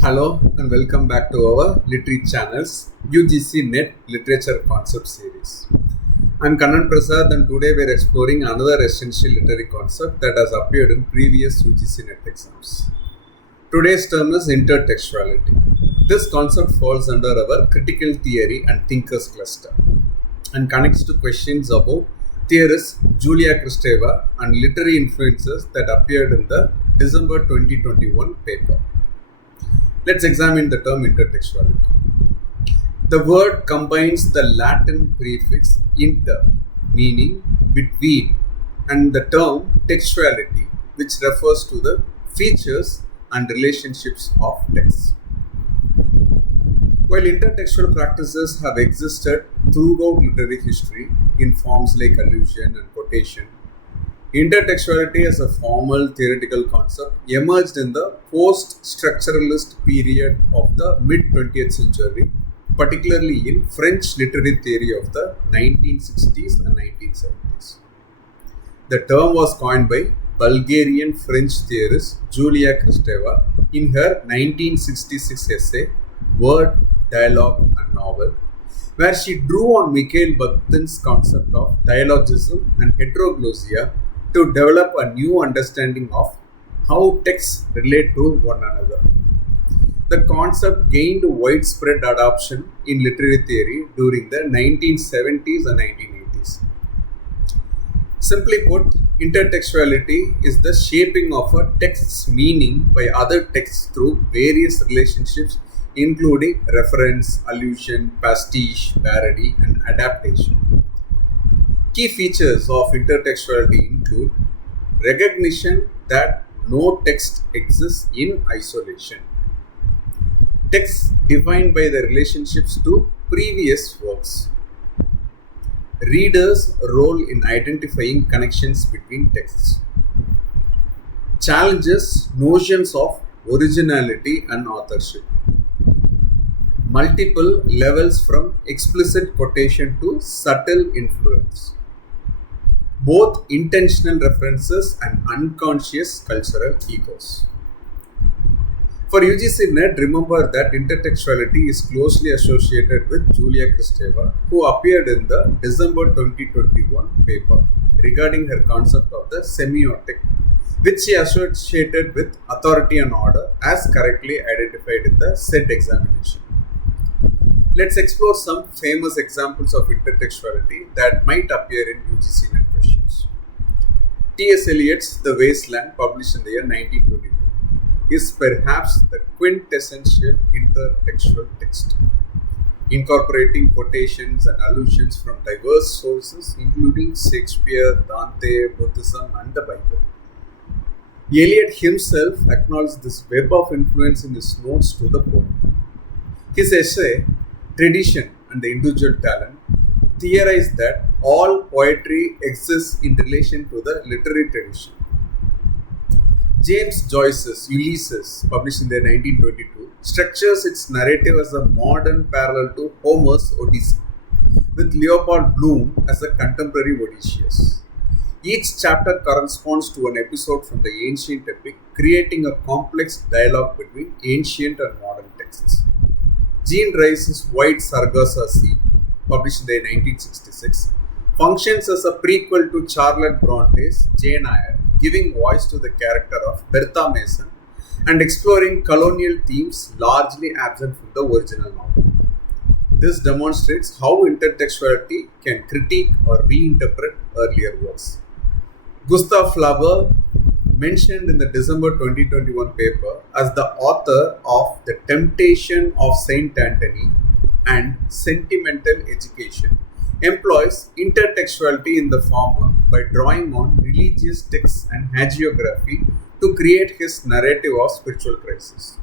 Hello and welcome back to our Literary Channel's UGC NET Literature Concept Series. I'm Kannan Prasad and today we're exploring another essential literary concept that has appeared in previous UGC NET exams. Today's term is intertextuality. This concept falls under our critical theory and thinkers cluster and connects to questions about theorist Julia Kristeva and literary influences that appeared in the December 2021 paper. Let's examine the term intertextuality. The word combines the Latin prefix inter, meaning between, and the term textuality, which refers to the features and relationships of text. While intertextual practices have existed throughout literary history in forms like allusion and quotation, intertextuality as a formal theoretical concept emerged in the post-structuralist period of the mid-20th century, particularly in French literary theory of the 1960s and 1970s. The term was coined by Bulgarian French theorist Julia Kristeva in her 1966 essay Word, Dialogue and Novel, where she drew on Mikhail Bakhtin's concept of dialogism and heteroglossia to develop a new understanding of how texts relate to one another. The concept gained widespread adoption in literary theory during the 1970s and 1980s. Simply put, intertextuality is the shaping of a text's meaning by other texts through various relationships including reference, allusion, pastiche, parody, and adaptation. Key features of intertextuality include recognition that no text exists in isolation, texts defined by the relationships to previous works, readers' role in identifying connections between texts, challenges notions of originality and authorship, multiple levels from explicit quotation to subtle influence, both intentional references and unconscious cultural echoes. For UGC NET, remember that intertextuality is closely associated with Julia Kristeva, who appeared in the December 2021 paper regarding her concept of the semiotic, which she associated with authority and order as correctly identified in the said examination. Let's explore some famous examples of intertextuality that might appear in UGC NET questions. T.S. Eliot's The Wasteland, published in the year 1922, is perhaps the quintessential intertextual text, incorporating quotations and allusions from diverse sources including Shakespeare, Dante, Buddhism, and the Bible. Eliot himself acknowledged this web of influence in his notes to the poem. His essay, Tradition and the Individual Talent, theorized that all poetry exists in relation to the literary tradition. James Joyce's Ulysses, published in the 1922, structures its narrative as a modern parallel to Homer's Odyssey, with Leopold Bloom as a contemporary Odysseus. Each chapter corresponds to an episode from the ancient epic, creating a complex dialogue between ancient and modern texts. Jean Rice's White Sargasso Sea, published in the 1966, functions as a prequel to Charlotte Bronte's Jane Eyre, giving voice to the character of Bertha Mason and exploring colonial themes largely absent from the original novel. This demonstrates how intertextuality can critique or reinterpret earlier works. Gustav Flaubert, mentioned in the December 2021 paper as the author of The Temptation of Saint Anthony and Sentimental Education, employs intertextuality in the former by drawing on religious texts and hagiography to create his narrative of spiritual crisis.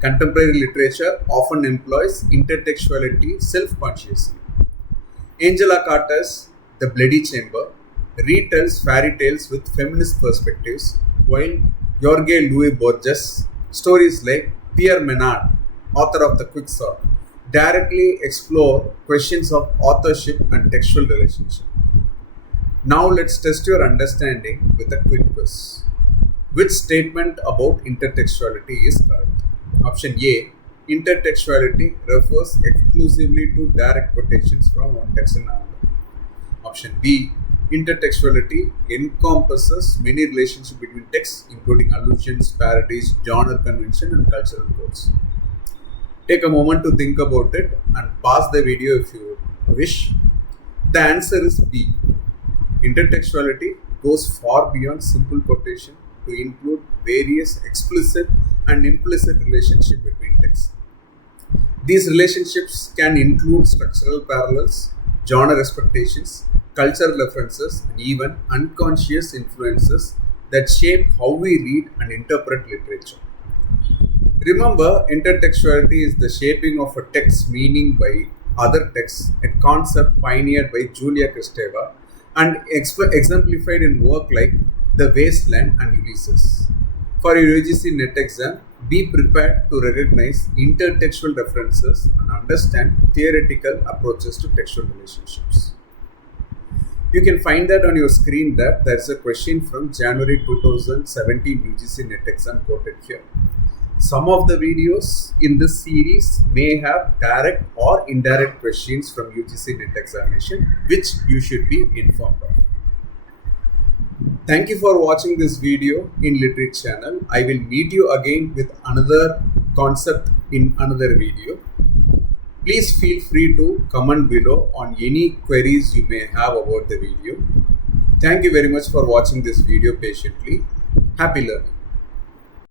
Contemporary literature often employs intertextuality self-consciously. Angela Carter's The Bloody Chamber retells fairy tales with feminist perspectives, while Jorge Luis Borges' stories like Pierre Menard, author of The Quicksort, directly explore questions of authorship and textual relationship. Now let's test your understanding with a quick quiz. Which statement about intertextuality is correct? Option A, intertextuality refers exclusively to direct quotations from one text and another. Option B, intertextuality encompasses many relationships between texts, including allusions, parodies, genre convention, and cultural codes. Take a moment to think about it and pause the video if you wish. The answer is B. Intertextuality goes far beyond simple quotation to include various explicit and implicit relationships between texts. These relationships can include structural parallels, genre expectations, cultural references, and even unconscious influences that shape how we read and interpret literature. Remember, intertextuality is the shaping of a text's meaning by other texts, a concept pioneered by Julia Kristeva and exemplified in work like The Wasteland and Ulysses. For your UGC NET exam, be prepared to recognize intertextual references and understand theoretical approaches to textual relationships. You can find that on your screen that there is a question from January 2017 UGC NET exam quoted here. Some of the videos in this series may have direct or indirect questions from UGC NET examination, which you should be informed of. Thank you for watching this video in Literate channel. I will meet you again with another concept in another video. Please feel free to comment below on any queries you may have about the video. Thank you very much for watching this video patiently. Happy learning.